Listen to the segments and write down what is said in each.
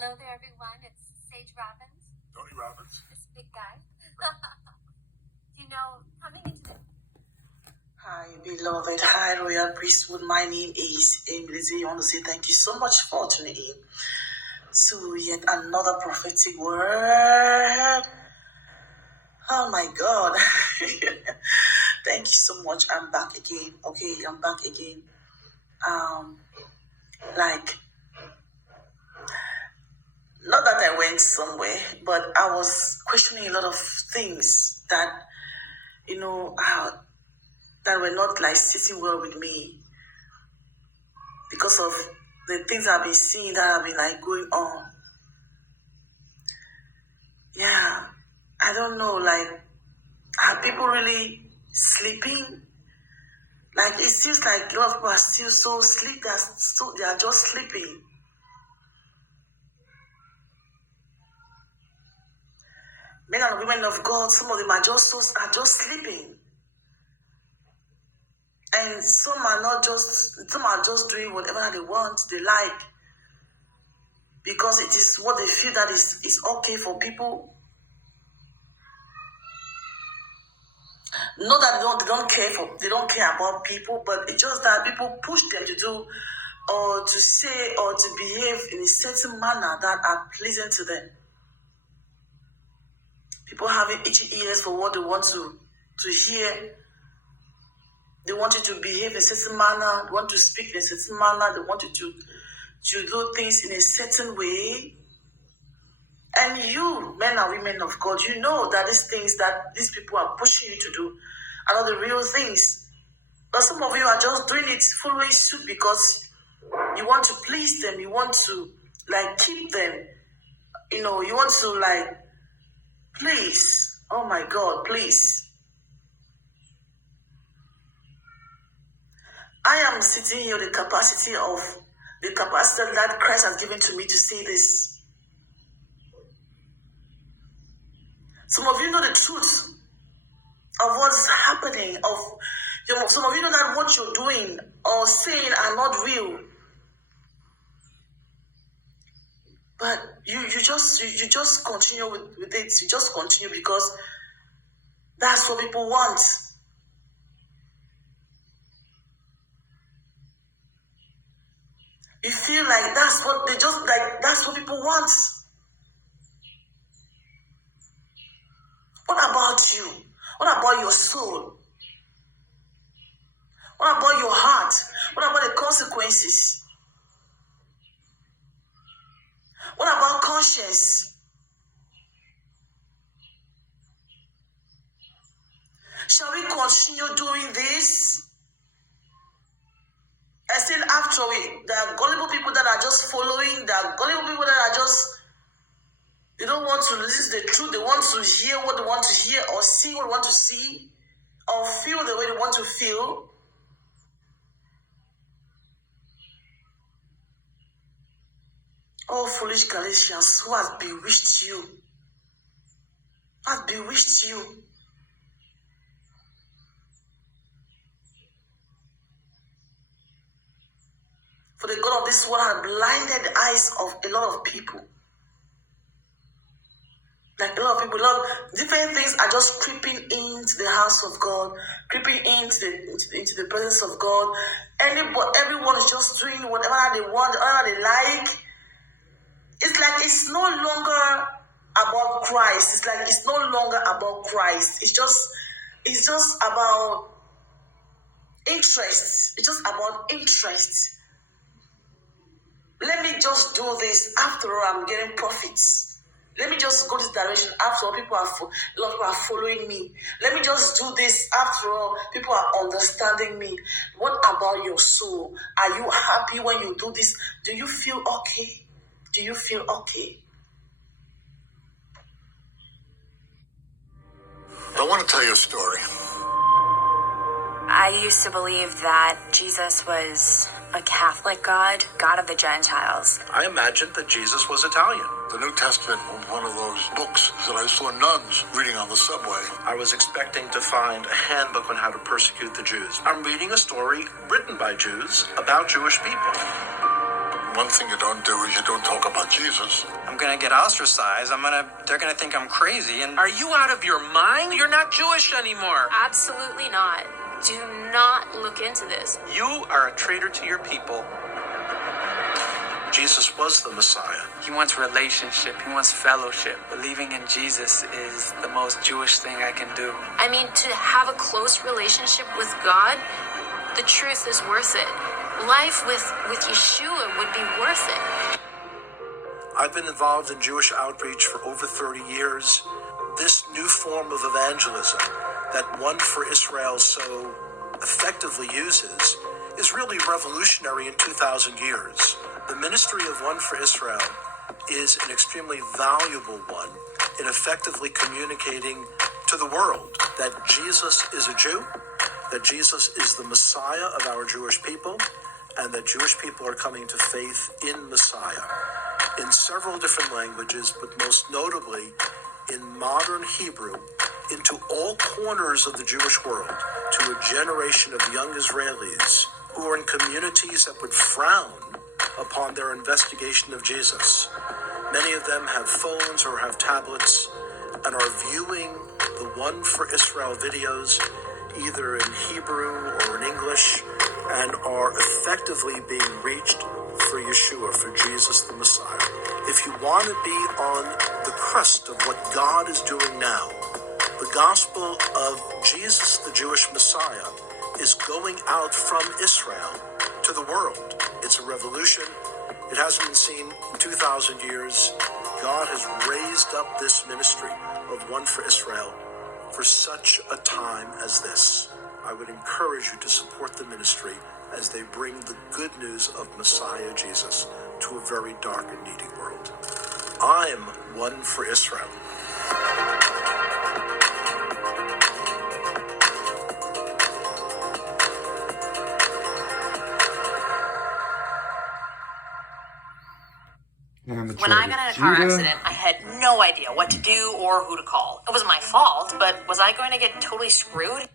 Hello there, everyone. It's Sage Robbins. Tony Robbins. This big guy. Coming into the... Hi, beloved. Hi, Royal Priesthood. My name is Emily. I want to say thank you so much for tuning in to yet another prophetic word. Oh my God. Thank you so much. I'm back again. Okay, I'm back again. Not that I went somewhere, but I was questioning a lot of things that, that were not sitting well with me because of the things I've been seeing that have been going on. Yeah, I don't know, are people really sleeping? It seems like a lot of people are still so asleep, they are just sleeping. Men and women of God, some of them are just sleeping. And some are just doing whatever they want, they like. Because it is what they feel that is okay for people. Not that they don't care about people, but it's just that people push them to do or to say or to behave in a certain manner that are pleasing to them. People having itchy ears for what they want to hear. They want you to behave in a certain manner. They want to speak in a certain manner. They want you to do things in a certain way. And you, men and women of God, you know that these things that these people are pushing you to do are not the real things. But some of you are just doing it, following suit because you want to please them. You want to keep them. You want to please. Oh my God, please. I am sitting here with the capacity that Christ has given to me to say this. Some of you know the truth of what's happening. Some of you know that what you're doing or saying are not real. But you just continue with it. You just continue because that's what people want. You feel like that's what that's what people want. What about you? What about your soul? What about your heart? What about the consequences? What about conscience? Shall we continue doing this? And still after it, there are gullible people that are just following. There are gullible people that are just, they don't want to listen to the truth. They want to hear what they want to hear or see what they want to see or feel the way they want to feel. Oh, foolish Galatians, who has bewitched you? Who has bewitched you? For the God of this world has blinded the eyes of a lot of people. A lot of different things are just creeping into the house of God, creeping into the presence of God. Everyone is just doing whatever they want, whatever they like. It's no longer about Christ. It's no longer about Christ. It's just about interest. It's just about interest. Let me just do this. After all, I'm getting profits. Let me just go this direction. After all, a lot of people are following me. Let me just do this. After all, people are understanding me. What about your soul? Are you happy when you do this? Do you feel okay? Do you feel okay? I want to tell you a story. I used to believe that Jesus was a Catholic God of the Gentiles. I imagined that Jesus was Italian. The New Testament was one of those books that I saw nuns reading on the subway. I was expecting to find a handbook on how to persecute the Jews. I'm reading a story written by Jews about Jewish people. One thing you don't do is you don't talk about Jesus. I'm gonna get ostracized. They're gonna think I'm crazy. And Are you out of your mind? You're not Jewish anymore. Absolutely not. Do not look into this. You are a traitor to your people. Jesus was the Messiah. He wants relationship. He wants fellowship. Believing in Jesus is the most Jewish thing I can do. I mean, to have a close relationship with God, the truth is worth it. Life with Yeshua would be worth it. I've been involved in Jewish outreach for over 30 years. This new form of evangelism that One for Israel so effectively uses is really revolutionary in 2,000 years. The ministry of One for Israel is an extremely valuable one in effectively communicating to the world that Jesus is a Jew, that Jesus is the Messiah of our Jewish people, and that Jewish people are coming to faith in Messiah in several different languages, but most notably in modern Hebrew, into all corners of the Jewish world, to a generation of young Israelis who are in communities that would frown upon their investigation of Jesus. Many of them have phones or have tablets and are viewing the One for Israel videos either in Hebrew or in English, and are effectively being reached for Yeshua, for Jesus the Messiah. If you want to be on the crest of what God is doing now, the gospel of Jesus the Jewish Messiah is going out from Israel to the world. It's a revolution. It hasn't been seen in 2,000 years. God has raised up this ministry of One for Israel for such a time as this. I would encourage you to support the ministry as they bring the good news of Messiah Jesus to a very dark and needy world. I'm One for Israel. When I got in a car accident, I had no idea what to do or who to call. It was my fault, but was I going to get totally screwed?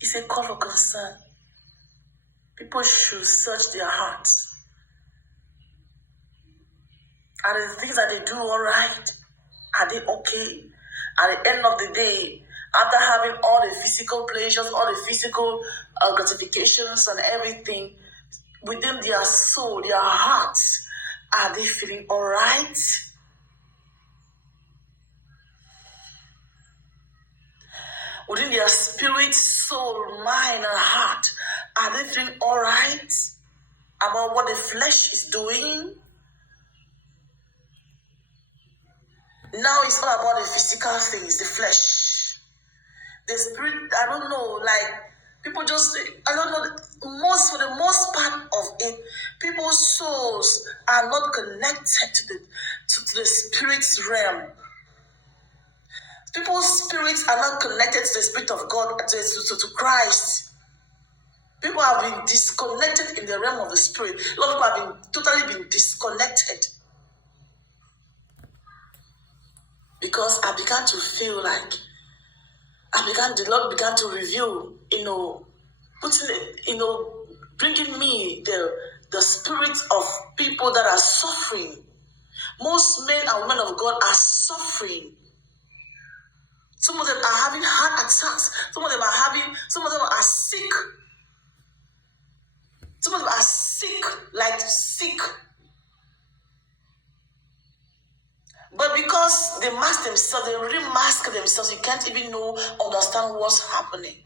It's a call for concern. People should search their hearts. Are the things that they do all right? Are they okay? At the end of the day, after having all the physical pleasures, all the physical gratifications and everything, within their soul, their hearts, are they feeling all right? Within their spirit, soul, mind, and heart, are they feeling all right about what the flesh is doing? Now it's all about the physical things, the flesh. The spirit, I don't know, like, people just, I don't know, for the most part of it, people's souls are not connected to the spirit's realm. People's spirits are not connected to the Spirit of God, to Christ. People have been disconnected in the realm of the Spirit. A lot of people have totally been disconnected. Because I began to feel like, the Lord began to reveal, bringing me the spirits of people that are suffering. Most men and women of God are suffering. Some of them are having heart attacks. Some of them are sick. Some of them are sick, like sick. But because they mask themselves, they really mask themselves, you can't even understand what's happening.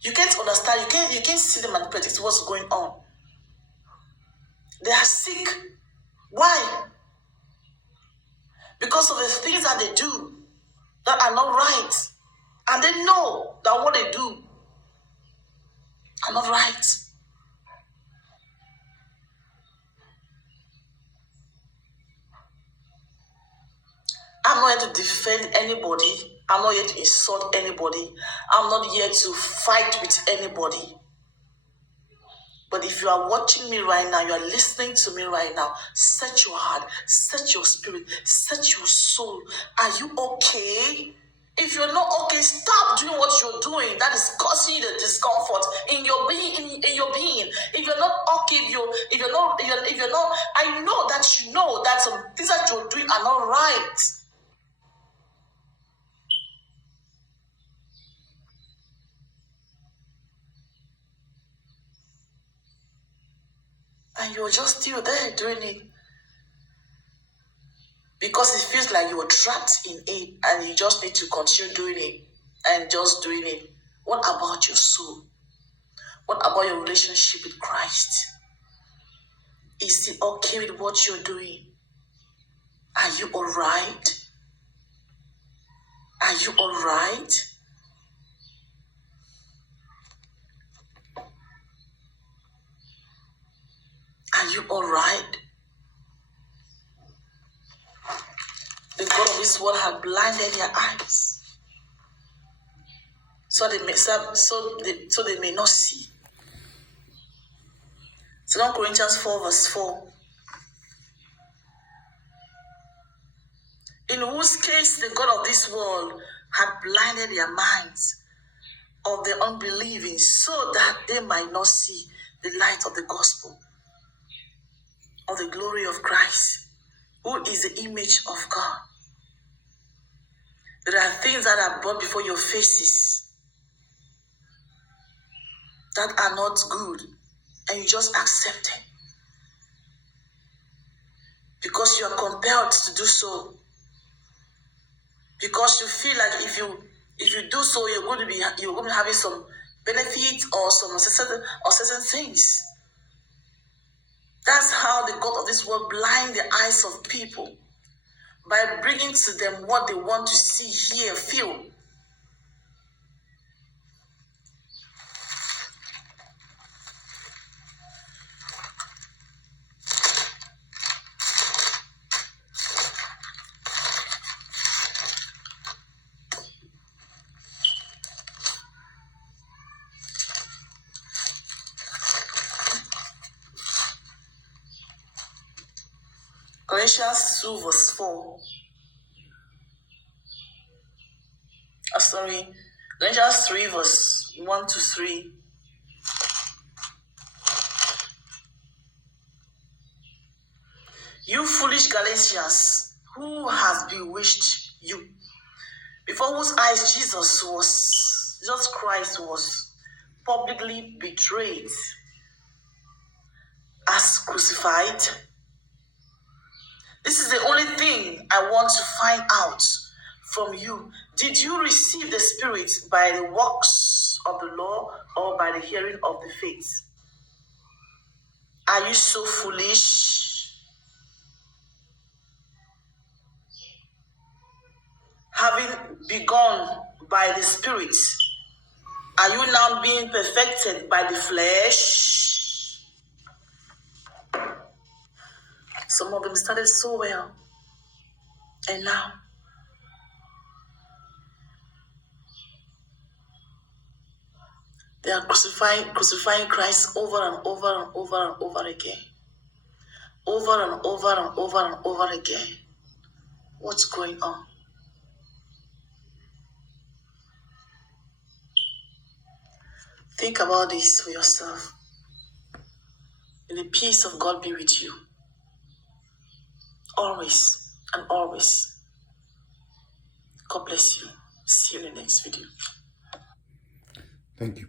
You can't understand, you can't see them and predict what's going on. They are sick. Why? Because of the things that they do that are not right. And they know that what they do are not right. I'm not here to defend anybody. I'm not here to insult anybody. I'm not here to fight with anybody. But if you are watching me right now, you are listening to me right now, set your heart, set your spirit, set your soul. Are you okay? If you're not okay, stop doing what you're doing that is causing you the discomfort in your being, in your being. If you're not okay, if you're not, I know that you know that some things that you're doing are not right. And you're just still there doing it. Because it feels like you are trapped in it and you just need to continue doing it and just doing it. What about your soul? What about your relationship with Christ? Is it okay with what you're doing? Are you all right? Are you all right? Are you all right? The God of this world had blinded their eyes, so they may not see. 2 Corinthians 4 verse 4. In whose case the God of this world had blinded their minds of the unbelieving, so that they might not see the light of the gospel of the glory of Christ, who is the image of God. There are things that are brought before your faces that are not good, and you just accept it because you are compelled to do so. Because you feel like if you do so, you're going to be having some benefits or some certain things. That's how the God of this world blind the eyes of people by bringing to them what they want to see, hear, feel. Galatians 2 verse 4. Galatians 3 verse 1 to 3. You foolish Galatians, who has bewitched you? Before whose eyes Jesus Christ was publicly betrayed as crucified. This is the only thing I want to find out from you. Did you receive the Spirit by the works of the law or by the hearing of the faith? Are you so foolish? Having begun by the Spirit, are you now being perfected by the flesh? Some of them started so well, and now they are crucifying Christ over and over and over and over again. Over and over and over and over again. What's going on? Think about this for yourself. And the peace of God be with you. Always and always. God bless you. See you in the next video. Thank you.